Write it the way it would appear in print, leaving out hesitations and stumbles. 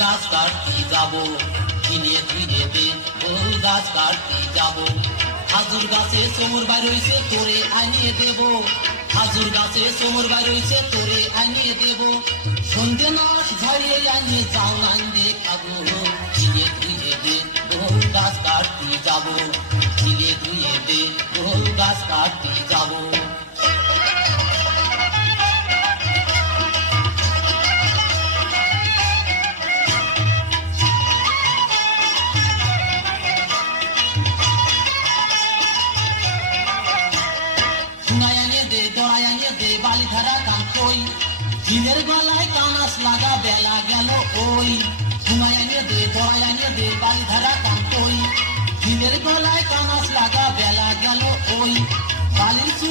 গাছ কাটতে যাবো, কিনে ধুয়ে দে ফুল গাছ কাটতে যাবো। খাজুর গাছে চোমর বাইর হইছে তোরে আনিয়ে দেব, খাজুর গাছে চোমর বাইর হইছে তোরে আনিয়ে দেব। সন্ধে নাশ ঝরিয়ে আনিয়ে যাও নান্দে খাবো, কিনে ধুয়ে দে ফুল গাছ কাটতে যাবো, কিনে ধুয়ে দে ফুল গাছ কাটতে যাবো। বালি ধারা কান কই, দিনের গলায় কানাস লাগা বেলা গেল ওই। ঘুমাইয়া দে দয়াইয়া দে বালি ধারা কান কই, দিনের গলায় কানাস লাগা বেলা গেল ওই। বালির